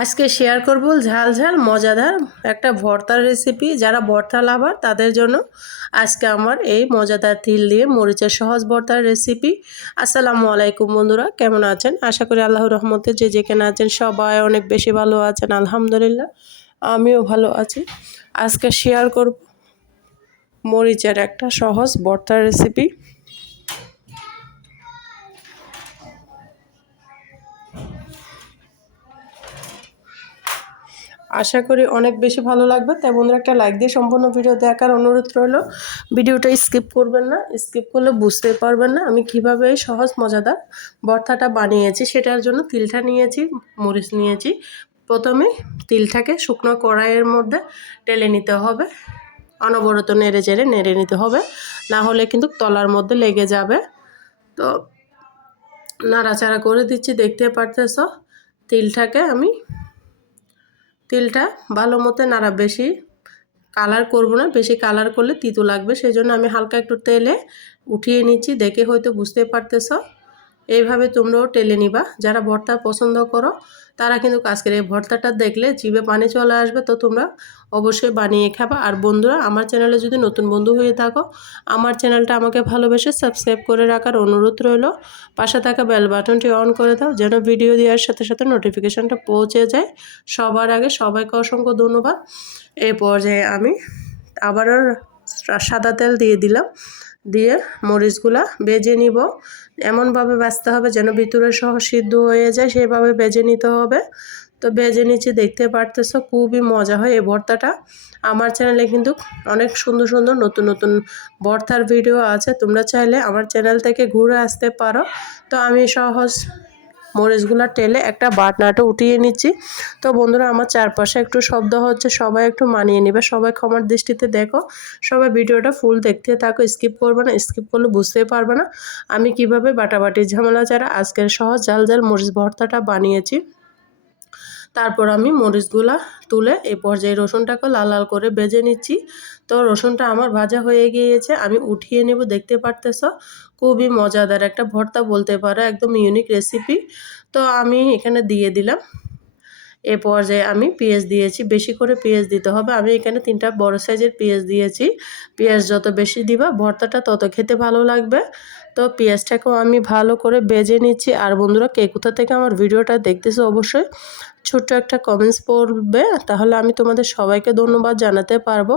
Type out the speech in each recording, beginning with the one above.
আজকে শেয়ার করব ঝাল ঝাল মজাদার একটা ভর্তার রেসিপি। যারা ভর্তা লাভার তাদের জন্য আজকে আমার এই মজাদার তিল দিয়ে মরিচের সহজ ভর্তার রেসিপি। আসসালামু আলাইকুম বন্ধুরা, কেমন আছেন? আশা করি আল্লাহর রহমতে যে যেখানে আছেন সবাই অনেক বেশি ভালো আছেন। আলহামদুলিল্লাহ আমিও ভালো আছি। আজকে শেয়ার করব মরিচের একটা সহজ ভর্তার রেসিপি। আশা করি অনেক বেশি ভালো লাগবে। তাই বন্ধুরা একটা লাইক দিয়ে সম্পূর্ণ ভিডিও দেখার অনুরোধ রইল। ভিডিওটা স্কিপ করবেন না, স্কিপ করলে বুঝতে পারবেন না আমি কিভাবে এই সহজ মজাদার ভর্তাটা বানিয়েছি। সেটার জন্য তিলটা নিয়েছি, মরিচ নিয়েছি। প্রথমে তিলটাকে শুকনো কড়াইয়ের মধ্যে ঢেলে নিতে হবে, অনবরত নেড়ে চেড়ে নেড়ে নিতে হবে, না হলে কিন্তু তলার মধ্যে লেগে যাবে। তো নাড়াচাড়া করে দিচ্ছি, দেখতে পারতেছ। তিলটা ভালো মতো নাড়া, বেশি কালার করব না, বেশি কালার করলে তিতো লাগবে। সেই জন্য আমি হালকা একটু তেলে উঠিয়ে নিচ্ছি। দেখে হয়তো বুঝতে পারতেছ, এইভাবে তোমরাও টেলে নিবা। যারা ভর্তা পছন্দ করো তারা কিন্তু আজকের এই ভর্তাটা দেখলে জিভে পানি চলে আসবে। তো তোমরা অবশ্যই বানিয়ে খাবা। আর বন্ধুরা, আমার চ্যানেলে যদি নতুন বন্ধু হয়ে থাকো, আমার চ্যানেলটা আমাকে ভালোবেসে সাবস্ক্রাইব করে রাখার অনুরোধ রইল। পাশে থাকা বেল বাটনটি অন করে দাও, যেন ভিডিও দেওয়ার সাথে সাথে নোটিফিকেশানটা পৌঁছে যায় সবার আগে। সবাইকে অসংখ্য ধন্যবাদ। এই পর্যায়ে আমি আবারও সাদা তেল দিয়ে দিলাম, দিয়ে মরিচগুলা ভেজে নিব। এমনভাবে ভাজতে হবে যেন ভিতরে সহ সিদ্ধ হয়ে যায়, সেইভাবে ভেজে নিতে হবে। তো ভেজে নিচে দেখতে পারতেছো, খুবই মজা হয় এই ভর্তাটা। আমার চ্যানেলে কিন্তু অনেক সুন্দর সুন্দর নতুন নতুন ভর্তার ভিডিও আছে, তোমরা চাইলে আমার চ্যানেল থেকে ঘুরে আসতে পারো। তো আমি সহজ মরিচগুলো টেলে একটা বাটনাটা উঠিয়ে নিচ্ছি। তো বন্ধুরা, আমার চারপাশে একটু শব্দ হচ্ছে, সবাই একটু মানিয়ে নেবে। সবাই ক্ষমার দৃষ্টিতে দেখো, সবাই ভিডিওটা ফুল দেখতে থাকো, স্কিপ করবে না। স্কিপ করলে বুঝতেই পারবে না আমি কিভাবে বাটাবাটির ঝামেলা ছাড়া আজকের সহজ ঝাল ঝাল মরিচ ভর্তাটা বানিয়েছি। তারপর আমি মরিচগুলা তুলে এই পর্যায়ে রসুনটাকে লাল লাল করে ভেজে নিচ্ছি। তো রসুনটা আমার ভাজা হয়ে গিয়েছে, আমি উঠিয়ে নেব। দেখতে পারতেছ, খুবই মজাদার একটা ভর্তা বলতে পারো, একদম ইউনিক রেসিপি। তো আমি এখানে দিয়ে দিলাম। এ পর্যায়ে আমি পেঁয়াজ দিয়েছি, বেশি করে পেঁয়াজ দিতে হবে। আমি এখানে 3টা বড় সাইজের পেঁয়াজ দিয়েছি। পেঁয়াজ যত বেশি দিবা ভর্তাটা তত খেতে ভালো লাগবে। তো পেঁয়াজটাকেও আমি ভালো করে ভেজে নিচ্ছি। আর বন্ধুরা, কে কোথা থেকে আমার ভিডিওটা দেখতেছো অবশ্যই ছোট্ট একটা কমেন্টস করবে, তাহলে আমি তোমাদের সবাইকে ধন্যবাদ জানাতে পারবো।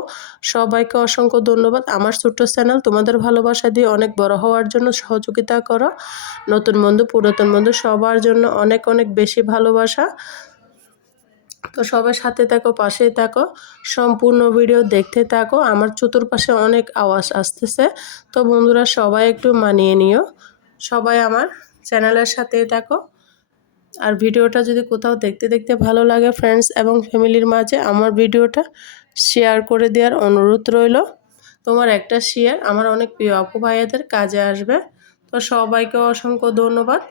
সবাইকে অসংখ্য ধন্যবাদ। আমার ছোট্ট চ্যানেল তোমাদের ভালোবাসা দিয়ে অনেক বড় হওয়ার জন্য সহযোগিতা করো। নতুন বন্ধু পুরাতন বন্ধু সবার জন্য অনেক অনেক বেশি ভালোবাসা। তো সবার সাথে থাকো, পাশেই থাকো, সম্পূর্ণ ভিডিও দেখতে থাকো। আমার চতুর্পাশে অনেক আওয়াজ আসতেছে, তো বন্ধুরা সবাই একটু মানিয়ে নিও। সবাই আমার চ্যানেলের সাথে থাকো। আর ভিডিওটা যদি কোথাও দেখতে দেখতে ভালো লাগে ফ্রেন্ডস এবং ফ্যামিলির মাঝে আমার ভিডিওটা শেয়ার করে দেওয়ার অনুরোধ রইল। তোমার একটা শেয়ার আমার অনেক প্রিয় আপু ভাইয়াদের কাজে আসবে। তো সবাইকে অসংখ্য ধন্যবাদ।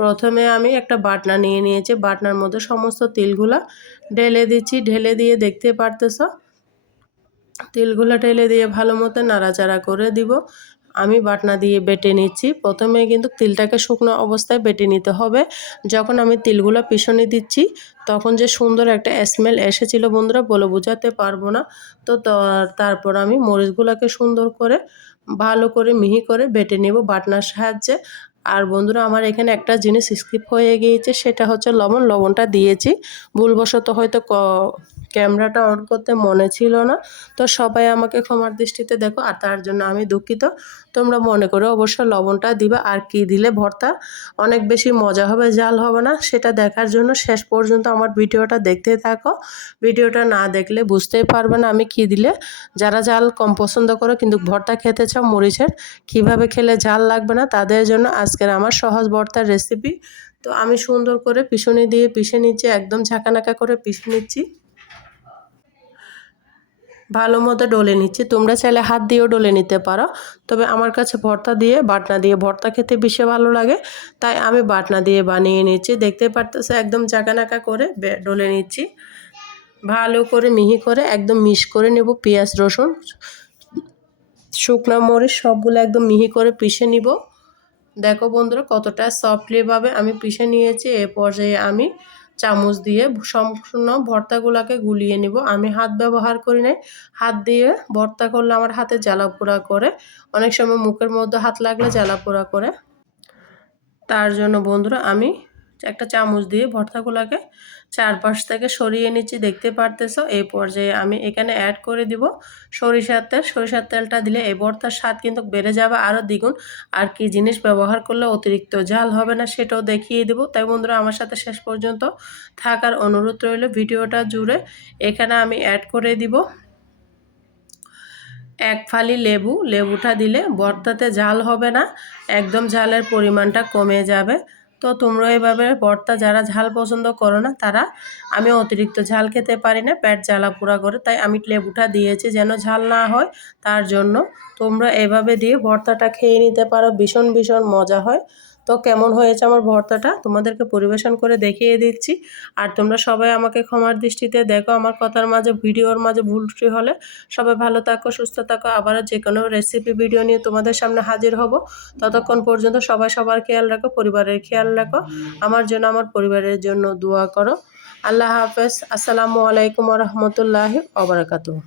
প্রথমে আমি একটা বাটনা নিয়ে নিয়েছি, বাটনার মধ্যে সমস্ত তিলগুলা ঢেলে দিচ্ছি। ঢেলে দিয়ে দেখতে পারতেছ, তিলগুলা ঢেলে দিয়ে ভালো মতো নাড়াচাড়া করে দিব। আমি বাটনা দিয়ে বেটে নিচ্ছি। প্রথমে কিন্তু তিলটাকে শুকনো অবস্থায় বেটে নিতে হবে। যখন আমি তিলগুলা পিছনে দিচ্ছি তখন যে সুন্দর একটা স্মেল এসেছিল বন্ধুরা, বলে বোঝাতে পারবো না। তো তারপর আমি মরিচগুলাকে সুন্দর করে ভালো করে মিহি করে বেটে নেব বাটনার সাহায্যে। আর বন্ধুরা, আমার এখানে একটা জিনিস স্কিপ হয়ে গিয়েছে, সেটা হচ্ছে লবণ। লবণটা দিয়েছি ভুলবশত, হয়তো ক্যামেরাটা অন করতে মনে ছিল না। তো সবাই আমাকে ক্ষমার দৃষ্টিতে দেখো, আর তার জন্য আমি দুঃখিত। তোমরা মনে করো অবশ্যই লবণটা দিবা। আর কি দিলে ভর্তা অনেক বেশি মজা হবে, ঝাল হবে না, সেটা দেখার জন্য শেষ পর্যন্ত আমার ভিডিওটা দেখতে থাকো। ভিডিওটা না দেখলে বুঝতেই পারবে না আমি কি দিলে। যারা ঝাল কম পছন্দ করো কিন্তু ভর্তা খেতে চাও মরিচের, কিভাবে খেলে ঝাল লাগবে না, তাদের জন্য আজকের আমার সহজ ভর্তার রেসিপি। তো আমি সুন্দর করে পিছনে দিয়ে পিষে নিচ্ছি, একদম ঝাঁকানাকা করে পিষে নিচ্ছি, ভালো মতো ডলে নিচ্ছি। তোমরা চাইলে হাত দিয়েও ডলে নিতে পারো, তবে আমার কাছে ভর্তা দিয়ে বাটনা দিয়ে ভর্তা খেতে বেশি ভালো লাগে, তাই আমি বাটনা দিয়ে বানিয়ে নিচ্ছি। দেখতে পারতেছে একদম জাকানাকা করে ডলে নিচ্ছি, ভালো করে মিহি করে একদম মিশ করে নেব। পেঁয়াজ রসুন শুকনো মরিচ সবগুলো একদম মিহি করে পিষে নিব। দেখো বন্ধুরা কতটা সফটলিভাবে আমি পিষে নিয়েছি। এ পর্যায়ে আমি চামচ দিয়ে সম্পূর্ণ ভর্তাগুলোকে গুলিয়ে নিব। আমি হাত ব্যবহার করি নাই, হাত দিয়ে ভর্তা করলে আমার হাতে জ্বালা পোড়া করে, অনেক সময় মুখের মধ্যে হাত লাগলে জ্বালা পোড়া করে। তার জন্য বন্ধুরা আমি একটা চামচ দিয়ে ভর্তাগুলোকে চারপাশ থেকে সরিয়ে নিচ্ছি, দেখতে পারতেছো। এই পর্যায়ে আমি এখানে অ্যাড করে দিব সরিষার তেল। সরিষার তেলটা দিলে এই ভর্তার স্বাদ কিন্তু বেড়ে যাবে আরও দ্বিগুণ। আর কি জিনিস ব্যবহার করলে অতিরিক্ত ঝাল হবে না সেটাও দেখিয়ে দেব। তাই বন্ধুরা আমার সাথে শেষ পর্যন্ত থাকার অনুরোধ রইল ভিডিওটা জুড়ে। এখানে আমি অ্যাড করে দিব এক ফালি লেবু। লেবুটা দিলে ভর্তাতে ঝাল হবে না, একদম ঝালের পরিমাণটা কমে যাবে। তো তোমরা এভাবে ভর্তা যারা ঝাল পছন্দ করো না তারা, আমি অতিরিক্ত ঝাল খেতে পারি না, পেট জ্বালা পোড়া করে, তাই আমি লেবুটা দিয়েছি যেন ঝাল না হয় তার জন্য। তোমরা এভাবে দিয়ে ভর্তাটা খেয়ে নিতে পারো, ভীষণ ভীষণ মজা হয়। তো কেমন হয়েছে আমার ভর্তাটা তোমাদেরকে পরিবেশন করে দেখিয়ে দিচ্ছি। আর তোমরা সবাই আমাকে ক্ষমার দৃষ্টিতে দেখো, আমার কথার মাঝে ভিডিওর মাঝে ভুল ত্রুটি হলে। সবাই ভালো থাকো, সুস্থ থাকো। আবারও যে কোনো রেসিপি ভিডিও নিয়ে তোমাদের সামনে হাজির হব। ততক্ষণ পর্যন্ত সবাই সবার খেয়াল রাখো, পরিবারের খেয়াল রাখো। আমার জন্য, আমার পরিবারের জন্য দোয়া করো। আল্লাহ হাফেজ। আসসালামু আলাইকুম ওয়া রাহমাতুল্লাহি ওয়া বারাকাতুহু।